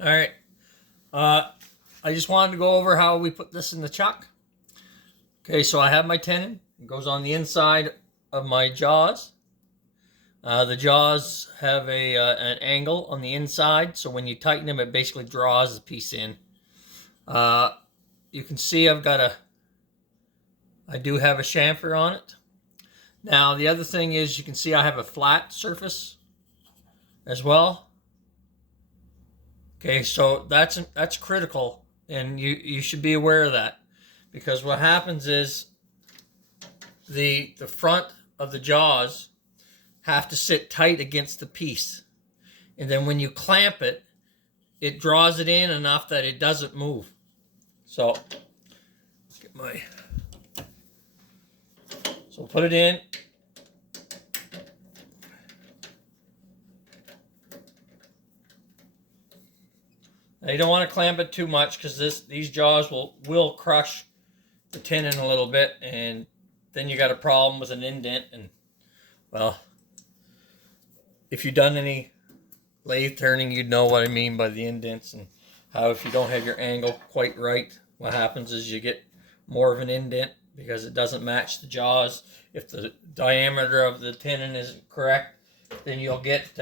All right. I just wanted to go over how we put this in the chuck. Okay, so I have my tenon. It goes on the inside of my jaws. The jaws have an angle on the inside, so when you tighten them, it basically draws the piece in. You can see I do have a chamfer on it. Now, the other thing is you can see I have a flat surface as well. Okay, so that's critical, and you should be aware of that, because what happens is the front of the jaws have to sit tight against the piece, and then when you clamp it, it draws it in enough that it doesn't move. So put it in. Now you don't want to clamp it too much, because these jaws will crush the tenon a little bit, and then you got a problem with an indent. And well, if you've done any lathe turning, you'd know what I mean by the indents, and how if you don't have your angle quite right, what happens is you get more of an indent because it doesn't match the jaws. If the diameter of the tenon isn't correct, then you'll get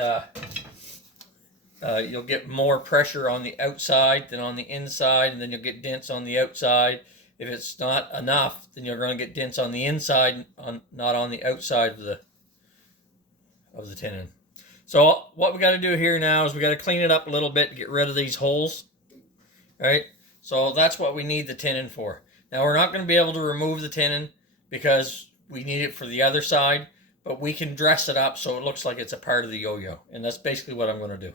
more pressure on the outside than on the inside, and then you'll get dents on the outside. If it's not enough, then you're going to get dents on the inside, not on the outside of the tenon. So what we got to do here now is we got to clean it up a little bit to get rid of these holes. All right, so that's what we need the tenon for. Now we're not going to be able to remove the tenon because we need it for the other side, but we can dress it up so it looks like it's a part of the yo-yo, and that's basically what I'm going to do.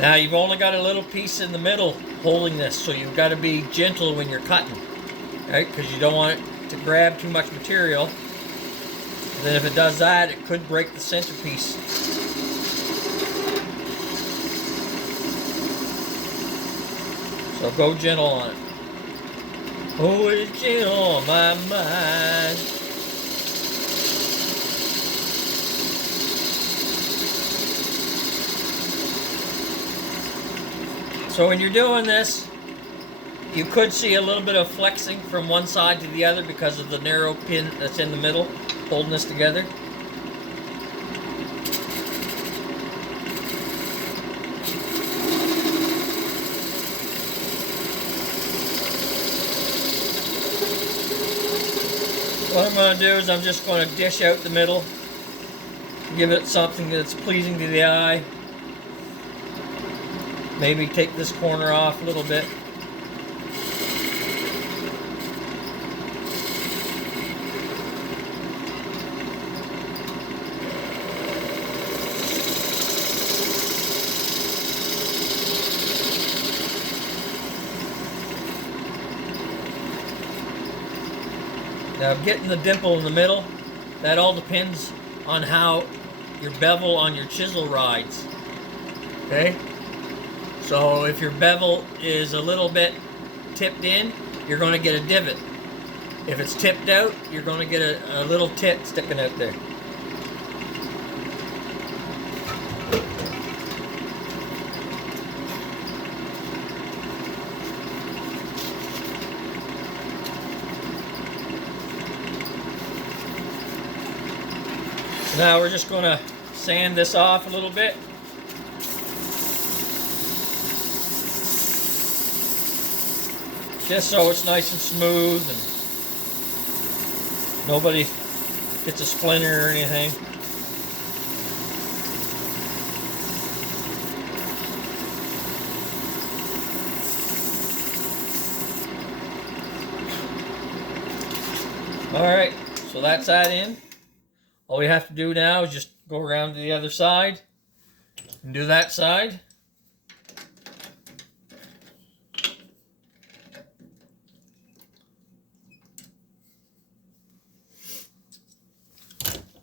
Now you've only got a little piece in the middle holding this, so you've got to be gentle when you're cutting, right? Because you don't want it to grab too much material. And then if it does that, it could break the centerpiece. So go gentle on it. Oh, it's gentle on my mind. So when you're doing this, you could see a little bit of flexing from one side to the other because of the narrow pin that's in the middle holding this together. What I'm going to do is I'm just going to dish out the middle, give it something that's pleasing to the eye. Maybe take this corner off a little bit. Now getting the dimple in the middle, that all depends on how your bevel on your chisel rides. Okay? So if your bevel is a little bit tipped in, you're going to get a divot. If it's tipped out, you're going to get a little tip sticking out there. So now we're just going to sand this off a little bit. Just so it's nice and smooth and nobody gets a splinter or anything. Alright, so that's that in. All we have to do now is just go around to the other side and do that side.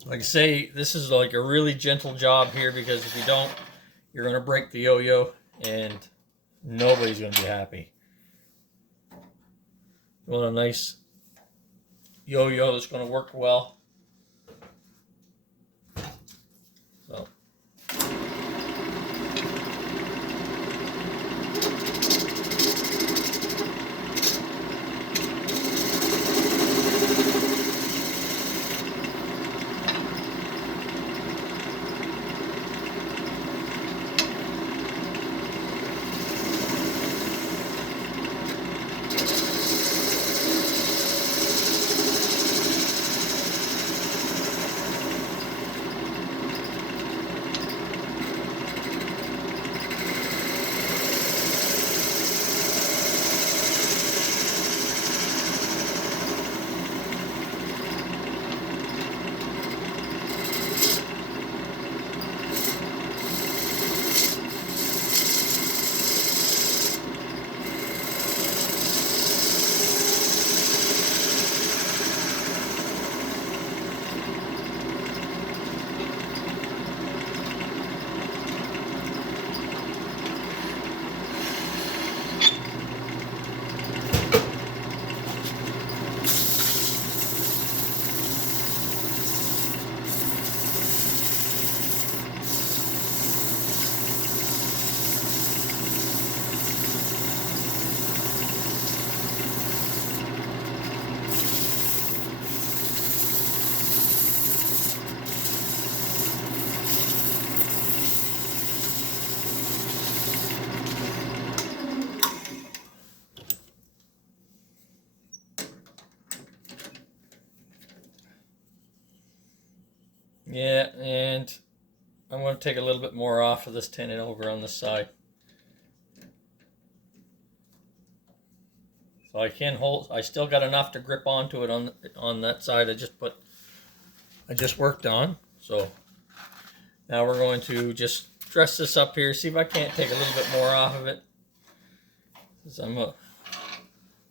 Like I say, this is like a really gentle job here, because if you don't, you're going to break the yo-yo and nobody's going to be happy. You want a nice yo-yo that's going to work well. So Yeah, and I'm going to take a little bit more off of this tenon over on this side. So I can hold, I still got enough to grip onto it on that side I just worked on. So now we're going to just dress this up here, see if I can't take a little bit more off of it. Because I'm a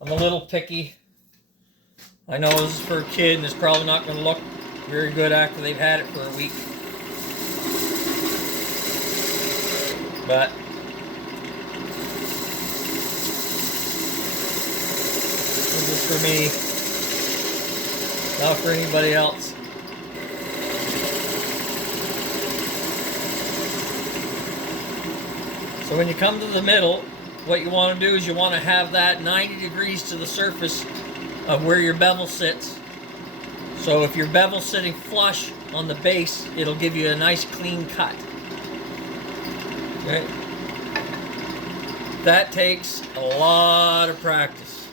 little picky. I know this is for a kid and it's probably not going to look very good after they've had it for a week. But this is for me, not for anybody else. So when you come to the middle, what you want to do is you want to have that 90 degrees to the surface of where your bevel sits. So if your bevel's sitting flush on the base, it'll give you a nice clean cut. Okay? That takes a lot of practice.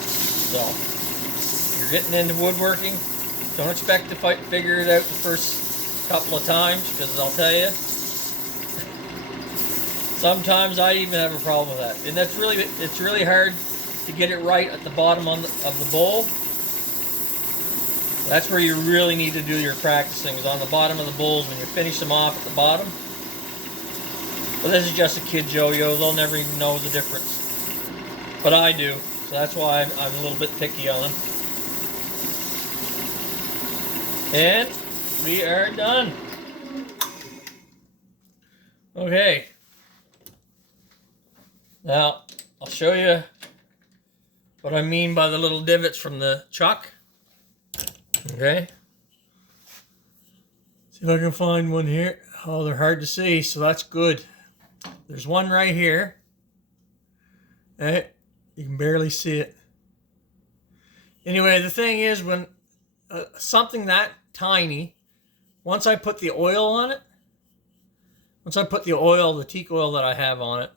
So, you're getting into woodworking, don't expect to figure it out the first couple of times, because I'll tell you, sometimes I even have a problem with that. And it's really hard to get it right at the bottom of the bowl. That's where you really need to do your practicing, is on the bottom of the bowls when you finish them off at the bottom. But this is just a kid's yo-yo, they'll never even know the difference. But I do, so that's why I'm a little bit picky on them. And we are done. Okay. Now, I'll show you what I mean by the little divots from the chuck. Okay. See if I can find one here. Oh, they're hard to see, so that's good. There's one right here. Okay. You can barely see it. Anyway, the thing is, when something that tiny, once I put the oil on it, the teak oil that I have on it,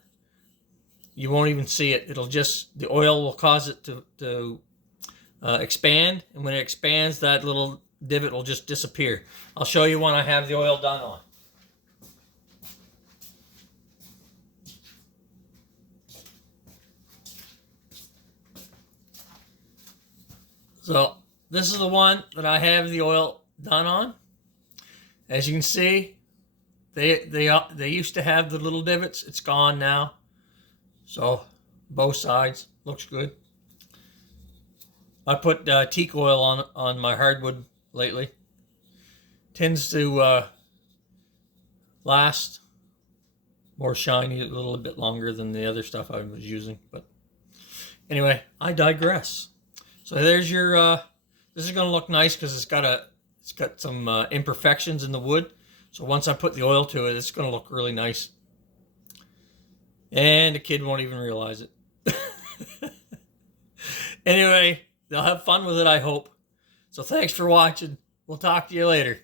you won't even see it. The oil will cause it to expand, and when it expands, that little divot will just disappear. I'll show you when I have the oil done on. So this is the one that I have the oil done on. As you can see, they used to have the little divots. It's gone now. So both sides looks good. I put teak oil on my hardwood lately. Tends to last more shiny, a little bit longer than the other stuff I was using. But anyway, I digress. So there's your. This is going to look nice because it's got some imperfections in the wood. So once I put the oil to it, it's going to look really nice. And the kid won't even realize it. Anyway, they'll have fun with it, I hope. So thanks for watching. We'll talk to you later.